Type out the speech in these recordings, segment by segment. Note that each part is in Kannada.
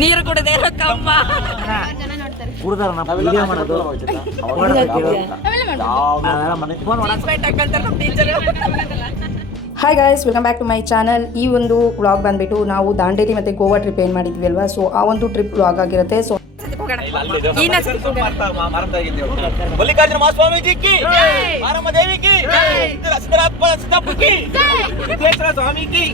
ನೀರು ಕುಡದೆ ಕಮ್ಮ hi guys, welcome back to my channel. ಈ ಒಂದು ವ್ಲಾಗ್ ಬಂದ್ಬಿಟ್ಟು ನಾವು ದಾಂಡೇಲಿ ಮತ್ತು ಗೋವಾ ಟ್ರಿಪ್ ಏನು ಮಾಡಿದ್ವಿ ಅಲ್ವಾ, ಸೊ ಆ ಒಂದು ಟ್ರಿಪ್ ವ್ಲಾಗ್ ಆಗಿರುತ್ತೆ. ಸೊ ಮಲ್ಲಿಕಾರ್ಜುನ ಮಹಾಸ್ವಾಮೀಜಿ ಕಿ ಮಾರಮ್ಮ ದೇವಿ ಕಿ ಸ್ವಾಮಿ ಕಿ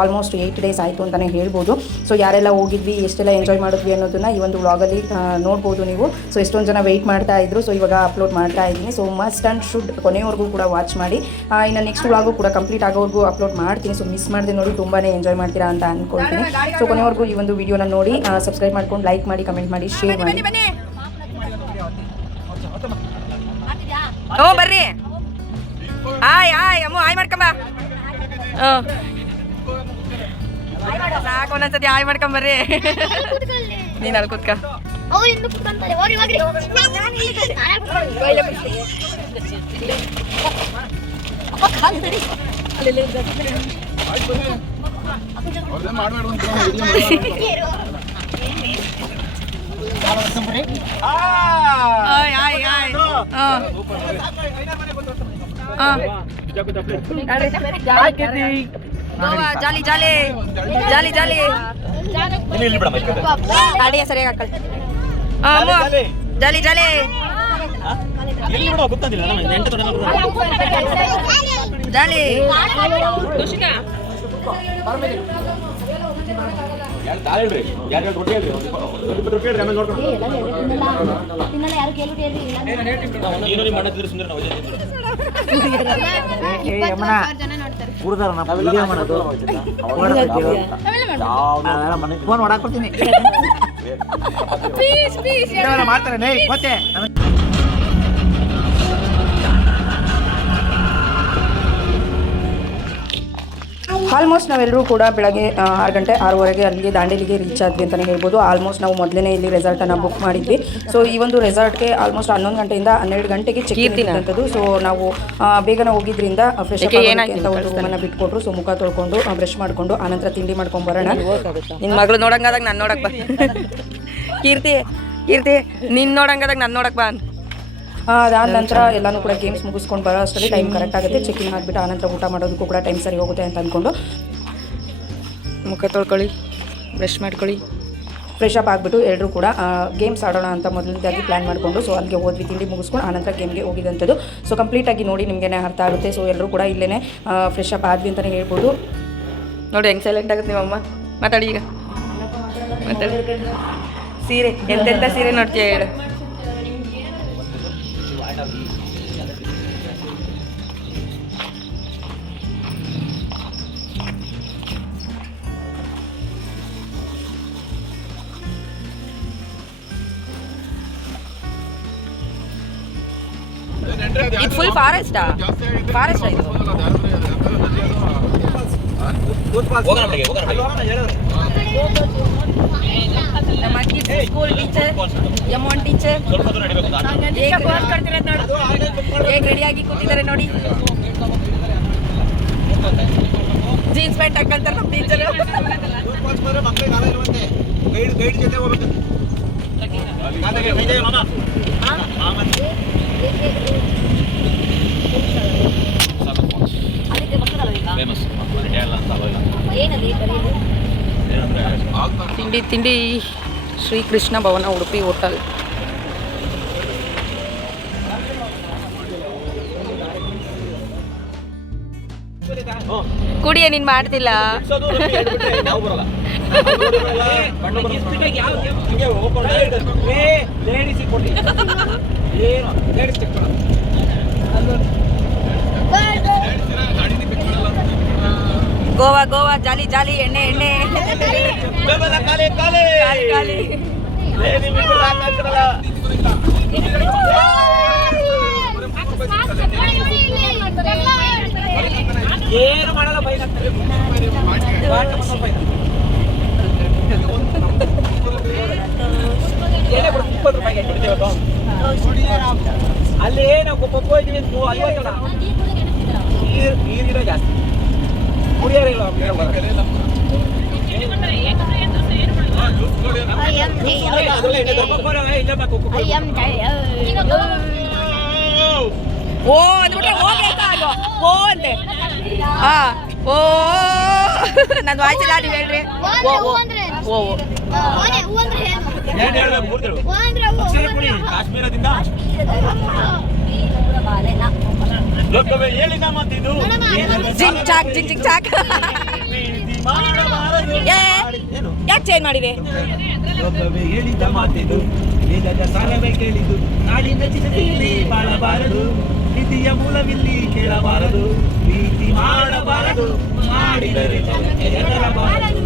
ಆಲ್ಮೋಸ್ಟ್ 8 days ಆಯಿತು ಅಂತಲೇ ಹೇಳ್ಬೋದು. ಸೊ ಯಾರೆಲ್ಲ ಹೋಗಿದ್ವಿ, ಎಷ್ಟೆಲ್ಲ ಎಂಜಾಯ್ ಮಾಡಿದ್ವಿ ಅನ್ನೋದನ್ನ ಈ ಒಂದು ವ್ಲಾಗಲ್ಲಿ ನೋಡ್ಬೋದು ನೀವು. ಸೊ ಎಷ್ಟೊಂದು ಜನ ವೆಯ್ಟ್ ಮಾಡ್ತಾ ಇದ್ರು. ಸೊ ಇವಾಗ ಅಪ್ಲೋಡ್ ಮಾಡ್ತಾ ಇದ್ದೀನಿ. ಸೊ ಮಸ್ಟ್ ಆ್ಯಂಡ್ ಶುಡ್ ಕೊನೆವರೆಗೂ ಕೂಡ ವಾಚ್ ಮಾಡಿ. ಇನ್ನು ನೆಕ್ಸ್ಟ್ ವ್ಲಾಗು ಕೂಡ ಕಂಪ್ಲೀಟ್ ಆಗೋವರೆಗೂ ಅಪ್ಲೋಡ್ ಮಾಡ್ತೀನಿ. ಸೊ ಮಿಸ್ ಮಾಡಿದೆ ನೋಡಿ, ತುಂಬಾ ಎಂಜಾಯ್ ಮಾಡ್ತೀರಾ ಅಂತ ಅಂದ್ಕೊಳ್ತೀನಿ. ಸೊ ಕೊನೆವರೆಗೂ ಈ ಒಂದು ವಿಡಿಯೋನ ನೋಡಿ, ಸಬ್ಸ್ಕ್ರೈಬ್ ಮಾಡ್ಕೊಂಡು ಲೈಕ್ ಮಾಡಿ, ಕಮೆಂಟ್ ಮಾಡಿ, ಶೇರ್ ಮಾಡಿ. ಬರ್ರಿ ಆಯ್ ಆಯ್ ಅಮ್ಮ ಆಯ್ ಮಾಡ್ಕೊಂಬ ಸಾಕು, ಒಂದೊಂದ್ಸತಿ ಆಯ್ ಮಾಡ್ಕೊಂಬರ್ರಿ. ನೀನ್ ಅಲ್ಲಿ ಕೂತ್ಕ. ಜಾಲಿ ಜಾಲಿ ಜಾಲಿ ಜಾಲಿ ಗಾಡಿಯ ಸರಿಯಾಗಿ ಹಾಕಲ್. ಜಾಲಿ ಜಾಲಿ ಜಾಲಿ ಮಾಡ್ತಾರೆ. ಆಲ್ಮೋಸ್ಟ್ ನಾವೆಲ್ಲರೂ ಕೂಡ ಬೆಳಗ್ಗೆ 6 ಗಂಟೆ 6:30 ಅಲ್ಲಿಗೆ ದಾಂಡೇಲಿಗೆ ರೀಚ್ ಆದ್ವಿ ಅಂತಲೇ ಹೇಳ್ಬೋದು. ಆಲ್ಮೋಸ್ಟ್ ನಾವು ಮೊದಲೇ ಇಲ್ಲಿ ರೆಸಾರ್ಟನ್ನು ಬುಕ್ ಮಾಡಿದ್ವಿ. ಸೊ ಈ ಒಂದು ರೆಸಾರ್ಟ್ಗೆ ಆಲ್ಮೋಸ್ಟ್ 11 ಗಂಟೆಯಿಂದ 12 ಗಂಟೆಗೆ ಚೆಕ್ ಇನ್ ಇದ್ದಂಥದ್ದು. ಸೊ ನಾವು ಬೇಗನೆ ಹೋಗಿದ್ರಿಂದ ಫ್ರೆಶ್ ಅಪ್ ಅಂತ ಒಂದು ರೂಮನ್ನು ಬಿಟ್ಕೊಟ್ರು. ಸೊ ಮುಖ ತೊಳ್ಕೊಂಡು ಬ್ರಷ್ ಮಾಡಿಕೊಂಡು ಆನಂತರ ತಿಂಡಿ ಮಾಡ್ಕೊಂಡು ಬರೋಣ. ನಿನ್ನ ಮಗಳು ನೋಡಂಗಾದಾಗ ನಾನು ನೋಡಕ್ ಬಾ. ಕೀರ್ತಿ ಕೀರ್ತಿ ನಿನ್ನ ನೋಡಂಗಾದಾಗ ನಾನು ನೋಡಕ್ ಬಾ. ಅದಾದ ನಂತರ ಎಲ್ಲನೂ ಕೂಡ ಗೇಮ್ಸ್ ಮುಗಿಸ್ಕೊಂಡು ಬರೋ ಅಷ್ಟರಲ್ಲಿ ಟೈಮ್ ಕರೆಕ್ಟ್ ಆಗುತ್ತೆ. ಚೆಕ್ ಇನ್ ಆಗಿಬಿಟ್ಟು ಆನಂತರ ಊಟ ಮಾಡೋದಕ್ಕೂ ಕೂಡ ಟೈಮ್ ಸರಿ ಹೋಗುತ್ತೆ ಅಂತ ಅಂದ್ಕೊಂಡು ಮುಖ ತೊಳ್ಕೊಳ್ಳಿ, ಬ್ರಷ್ ಮಾಡ್ಕೊಳ್ಳಿ, ಫ್ರೆಶ್ ಅಪ್ ಆಗಿಬಿಟ್ಟು ಎಲ್ಲರೂ ಕೂಡ ಗೇಮ್ಸ್ ಆಡೋಣ ಅಂತ ಮೊದಲನೇದಾಗಿ ಪ್ಲ್ಯಾನ್ ಮಾಡಿಕೊಂಡು ಸೊ ಅಲ್ಲಿಗೆ ಹೋದ್ವಿ. ತಿಂಡಿ ಮುಗಿಸ್ಕೊಂಡು ಆನಂತರ ಗೇಮ್ಗೆ ಹೋಗಿದಂಥದ್ದು. ಸೊ ಕಂಪ್ಲೀಟಾಗಿ ನೋಡಿ ನಿಮಗೇನೆ ಅರ್ಥ ಆಗುತ್ತೆ. ಸೊ ಎಲ್ಲರೂ ಕೂಡ ಇಲ್ಲೇ ಫ್ರೆಶ್ ಅಪ್ ಆದ್ವಿ ಅಂತಲೇ ಹೇಳ್ಬೋದು. ನೋಡಿ ಹೆಂಗೆ ಸೈಲೆಂಟ್ ಆಗುತ್ತೆ ನಿಮ್ಮಮ್ಮ. ಮಾತಾಡಿ ಈಗ, ಮಾತಾಡಿ. ಸೀರೆ ಎಂತೆಂಥ ಸೀರೆ ನೋಡ್ತೀಯ ಹೇಳು. ಇದು ಫುಲ್ ಫಾರೆಸ್ಟಾ? ಫಾರೆಸ್ಟ್ ಇದು. ನಮ್ಮ ಸ್ಕೂಲ್ ಟೀಚರ್, ಎಮೌಂಟ್ ಟೀಚರ್ ಹೇಗೆ ರೆಡಿಯಾಗಿ ಕೂತಿದ್ದಾರೆ ನೋಡಿ. ಜೀನ್ಸ್ ಪ್ಯಾಂಟ್ ಹಾಕಂತಾರೆ ನಮ್ಮ ಟೀಚರ್. ತಿಂಡಿ ತಿಂಡಿ ಶ್ರೀಕೃಷ್ಣ ಭವನ ಉಡುಪಿ ಹೋಟೆಲ್. ಕುಡಿಯ ನೀನ್ ಮಾಡ್ತಿಲ್ಲ. ಗೋವಾ ಗೋವಾ ಜಾಲಿ ಜಾಲಿ ಎಣ್ಣೆ ಎಣ್ಣೆ ಖಾಲಿ ಏನು ಮಾಡಲ್ಲ ಬೈಕ್ ₹20 ಅಲ್ಲಿ ನಾವು ಕೊಪ್ಪ ಹೋಯ್ತೀವಿ 50 ನೀರು ಗಿಡ ಜಾಸ್ತಿ ಕುಡಿಯೋರಿಲ್ಲ ಓ ಅಂದ್ಬಿಟ್ರೆ ಹೋಗ್ಬೇಕಾಗ ಓ ಅಂತೆ ಹಾ ಓ ನಂದು ವಾಯ್ಸಿಲ್ಲ ನೀವು ಹೇಳ್ರಿ ಓ ಓ ಓ ಓ ಕಾಶ್ಮೀರದಿಂದ ಲೋಕವೇ ಹೇಳಿದ ಮಾತಿದು ಜಿಂಗ್ ಚಾಕ್ ಜಿಂಗ್ ಜಿಂಗ್ ಚಾಕ್ ಯಾಕೆ ಚೇಂಜ್ ಮಾಡಿದೆ ಲೋಕವೇ ಹೇಳಿದ ಮಾತಿದು ವೇದದ ಸಾಲವೇ ಕೇಳಿದು ನಾಡಿನ ಚಿತ್ರದಲ್ಲಿ ಬಾಳಬಾರದು ನೀತಿಯ ಮೂಲವಿಲ್ಲಿ ಕೇಳಬಾರದು ಪ್ರೀತಿ ಮಾಡಬಾರದು ಮಾಡಿದರೆ ಹೆದರಬಾರದು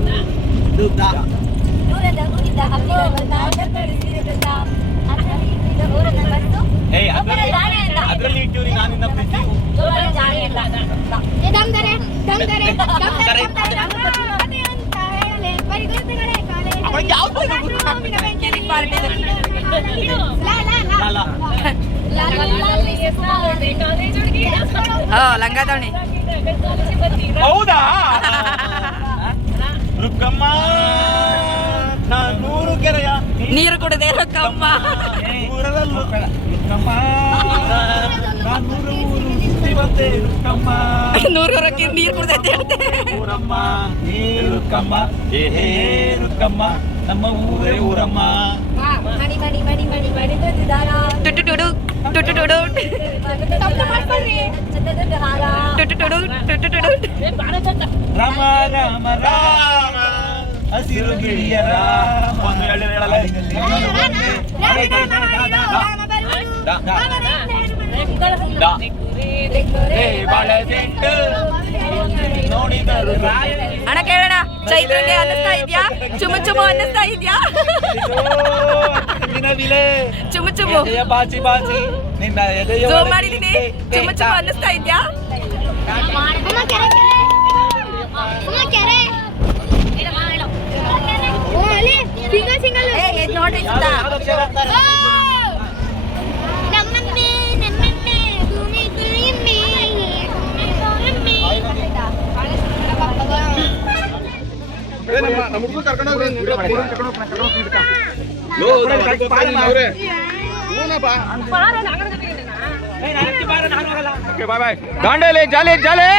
ಅದರಲ್ಲಿ ಇಟ್ಟಿವ್ರಿ ನಾನಿನ್ನ ಪ್ರೀತಿ ಲಂಗ ದಾವಣಿ ಹೌದಾ ರುಕ್ಕಮ್ಮ ನಾನು 100 ಕೆರೆಯ ನೀರು ಕುಡದೆ ರೊಕ್ಕಮ್ಮ ಊರಲ್ಲೂ ರುಕ್ಕಮ್ಮ ನಾನು 100 ಊರು ಸುತ್ತಿ ಬಂದೆ ರುಕ್ಕಮ್ಮ 100 ರೊಕ್ಕ ನೀರು ಕುಡ್ದೈತೆ ಹೇಳ್ತೆ ಊರಮ್ಮ ಹೇ ರುಕ್ಕಮ್ಮ ಹೇ ರುಕ್ಕಮ್ಮ ನಮ್ಮ ಊರೇ ಊರಮ್ಮ Tutu Tudu Tutu Tudu Tutu Tudu Tutu Tudu Rama Rama Rama ಹಸಿರು ಗಿಳಿಯ ರಾಮ ಒಂದು ಹೇಳಲ್ಲ ಅಣ್ಣ ಕೇಳೋಣ ಚೈತ್ರಗೆ ಅನ್ನಿಸ್ತಾ ಇದ್ಯಾ ಚುಮು ಚುಮು ಅನ್ನಿಸ್ತಾ ಇದ್ಯಾ ಚುಮು ಚುಮು ಬಾಚಿ ಬಾಚಿ ನಿನ್ನ ಎದೆಯ ಜೂಮ್ ಮಾಡಿದೀನಿ ಚುಮು ಚುಮು ಅನ್ನಿಸ್ತಾ ಇದ್ಯಾ ನೋಡಿ ದಾಂಡೇಲಿ ಜಾಲಿ ಜಾಲಿ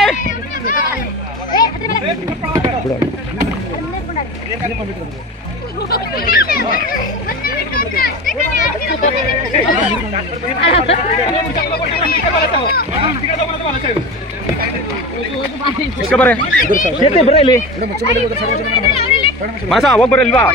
ಬರ ಇಲ್ಲಿ ಮಾಸ ಹೋಗ್ ಬರಲ್ವಾ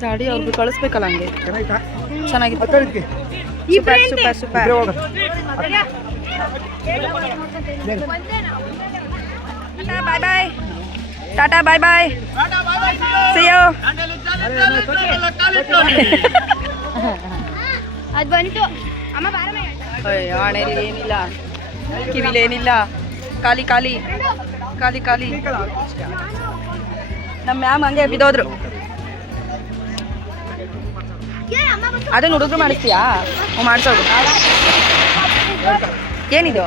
ಚಾಡಿ ಅವ್ರಿಗೆ ಕಳಿಸ್ಬೇಕಲ್ಲ ಹಂಗೆ ಚೆನ್ನಾಗಿತ್ತು super super bye bye tata bye bye see you ಅದು ಬಂತು ಅಮ್ಮ ಬಾರಮ್ಮ ಅಯ್ಯೋ ಹಣೆಯಲ್ಲಿ ಏನಿಲ್ಲ ಕಿವಿಲಿ ಏನಿಲ್ಲ ಖಾಲಿ ಖಾಲಿ ಖಾಲಿ ಖಾಲಿ ನಮ್ಮ ಮ್ಯಾಮ್ ಹಂಗೆ ಬಿದ್ದೋದ್ರು ಅದನ್ನ ಹುಡುಗರು ಮಾಡಿಸ್ತೀಯಾ ಮಾಡಿಸೋದು ಏನಿದು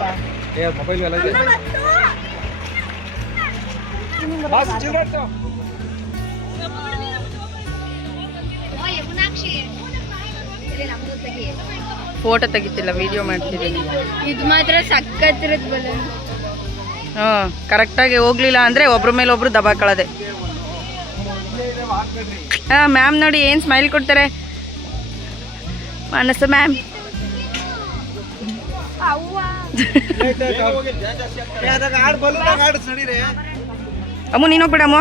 ಫೋಟೋ ತೆಗಿತಿಲ್ಲ ವಿಡಿಯೋ ಮಾಡ್ತಿದ್ದೀನಿ ಇದು ಮಾತ್ರ ಸಕ್ಕತ್ತಿರೋದು ಬಲೂನ್ ಹಾಂ ಕರೆಕ್ಟಾಗಿ ಹೋಗ್ಲಿಲ್ಲ ಅಂದರೆ ಒಬ್ರ ಮೇಲೆ ಒಬ್ರು ದಬಾಕೊಳ್ಳೋದೆ ಹಾಂ ಮ್ಯಾಮ್ ನೋಡಿ ಏನು ಸ್ಮೈಲ್ ಕೊಡ್ತಾರೆ ಮನಸ್ಸು ಮ್ಯಾಮ್ ಅಮ್ಮ ನೀನು ಹೋಗ್ಬಿಡ ಅಮ್ಮ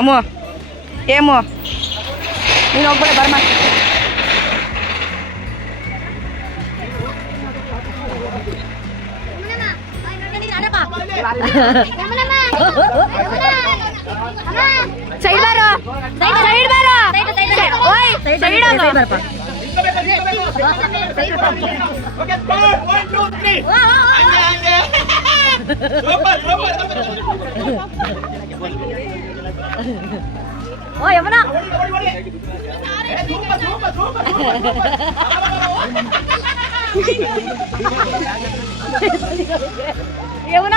ಅಮ್ಮ ಏಮ್ಮ ನೀನು ಹೋಗ್ಬೇಡ ಬರ್ಮ ಯಮನಮ್ಮ ಸೈಡ್ ಬಾರೋ ಸೈಡ್ ಬಾರೋ ಓಯ್ ಸೈಡ್ ಆಗೋ ಓಕೆ ಸ್ಟಾರ್ಟ್ 1 2 3 ಹಂಗೆ ಸೂಪರ್ ಓ ಯಮನ ಯಮನ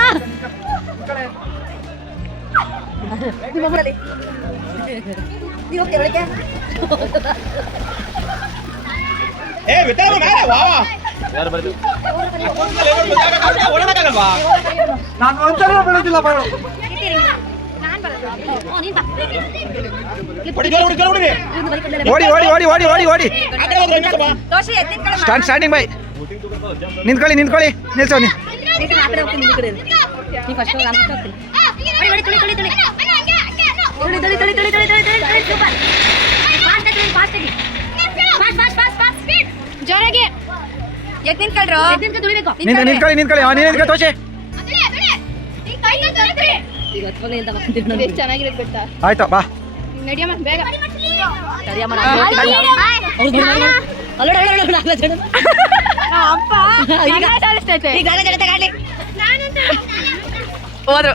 ಏ ವಿತರಣ ಮೇಲೆ ವಾ ಯಾರು ಬರ್ತೀವಿ ಓಡಬೇಕಾಗಲ್ವಾ ನಾನು ಒಂದ್ಸಲ ಬಿಡೋದಿಲ್ಲ ಬಾಳು ಓಡಿ ಸ್ಟಾರ್ಟಿಂಗ್ ಬೈ ನಿಂತ್ಕೊಳ್ಳಿ ನಿಲ್ಸೋನಿ ಜೋರಾಗಿ ಯಾಕೆ ನಿಂತ್ಕೊಳ್ರು ತುಳಿಬೇಕು ನಿಂತ್ಕೊಳ್ಳಿ ತೋಷೆ ಎಷ್ಟು ಚೆನ್ನಾಗಿರೋದು ಗೊತ್ತಾ ಆಯ್ತಾ ಬಾ ನಡಿಯಮ್ಮ ಬೇಗ ಅಪ್ಪ ಹೋದ್ರು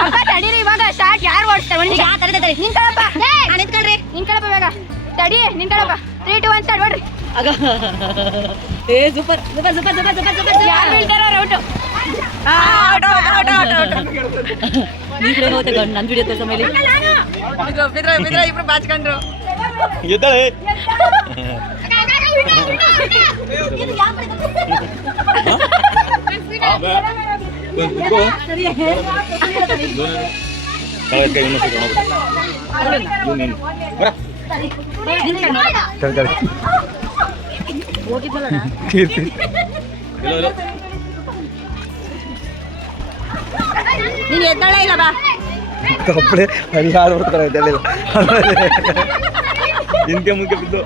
ಅಪ್ಪ ತಡೀರಿ ಇವಾಗ ಸ್ಟಾರ್ಟ್ ಯಾರು ಓಡಿಸ್ತಾರೆ ನಿಂತ್ಕೊಳ್ಳಪ್ಪ ನಿಂತ್ಕೊಳ್ರಿ ನಿಂತ್ಕೊಳ್ಳಪ್ಪ ಬೇಗ ತಡಿ ನಿಂತ್ಕೊಳ್ಳಪ್ಪ 3 2 1 ಸ್ಟಾರ್ಟ್ ಓಡ್ರಿ ಸೂಪರ್ ಯಾರು ಬೀಳ್ತಾರೋ ಔಟ್ ನನ್ ವಿಡಿಯೋ ತೋರ್ಸ ಮೇಲೆ ಬಿದ್ರ ಇಬ್ರು ಬಾಚ್ಕೊಂಡ್ರು ಎದ್ದಾಳೆ ನೀನ್ ಎದ್ದಾಳೆ ಇಲ್ಲ ಬಾ ಕಪ್ಪಳೆ ಅಲ್ಲಿ ಹಾಳು ಬಿಡ್ತಾರೆ ಇದೆಲ್ಲ ಹಿಂದೆ ಮುಂದೆ ಬಿದ್ದು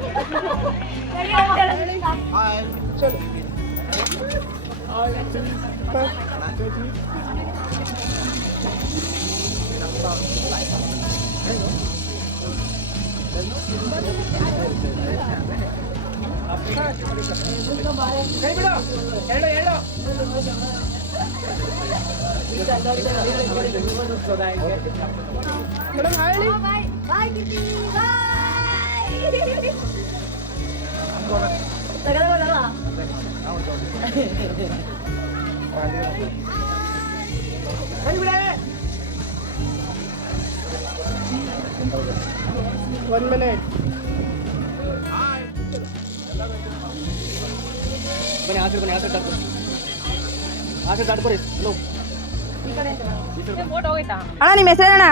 ಬನ್ನಿ ಆಸೆ ದಾಟ್ಕೊಡಿ ಅಣ್ಣ ನಿಮ್ಮ ಹೆಸರೇನಣ್ಣ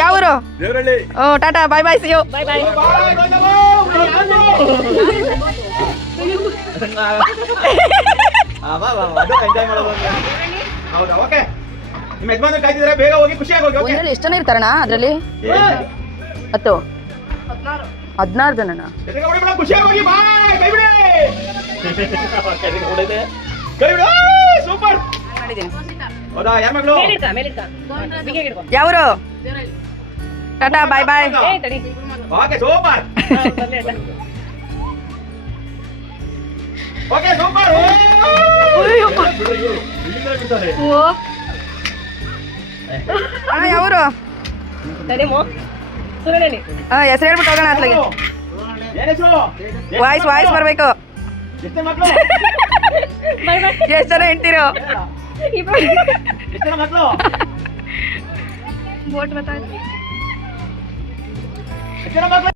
ಯಾವೂರು ದೇವರಳ್ಳಿ ಓ ಟಾಟಾ ಬಾಯ್ ಬಾಯ್ ಸಿಯು ಬಾಯ್ ಬಾಯ್ ಎಂಜಾಯ್ ಮಾಡೋದು ಹೌದಾ ಓಕೆ ನಿಮ್ಮ ಯಜಮಾನ ಕಾಯ್ತಿದ್ರೆ ಬೇಗ ಹೋಗಿ ಖುಷಿಯಾಗಿ ಹೋಗಿ ಓಕೆ ಒಂದ್ರಲ್ಲಿ ಎಷ್ಟು ಜನ ಇರ್ತಾರಣ್ಣ ಅದರಲ್ಲಿ 10 16 ಜನನ ಖುಷಿಯಾಗಿ ಹೋಗಿ ಬಾಯ್ ಕೈ ಬಿಡಿ ಕೈ ಬಿಡು ಸೂಪರ್ ಹೌದಾ ಯಾರ ಮಗಳು ಯಾವೂರು tata bye bye okay super okay super ಅಣ್ಣ ಯಾವೂರು ಹೆಸರು ಹೇಳ್ಬಿಟ್ಟು ಹೋಗೋಣ ಅತ್ಲಾಗೆ ವಾಯ್ಸ್ ಬರ್ಬೇಕು ಎಷ್ಟು ಮಕ್ಕಳು ಎಷ್ಟು ಜನ ಹೆಂಡ್ತಿರೋ ಎಷ್ಟು ಮಕ್ಕಳು ಬೋಟ್ ಬತ್ತ ಎಷ್ಟು ಮಕ್ಕಳು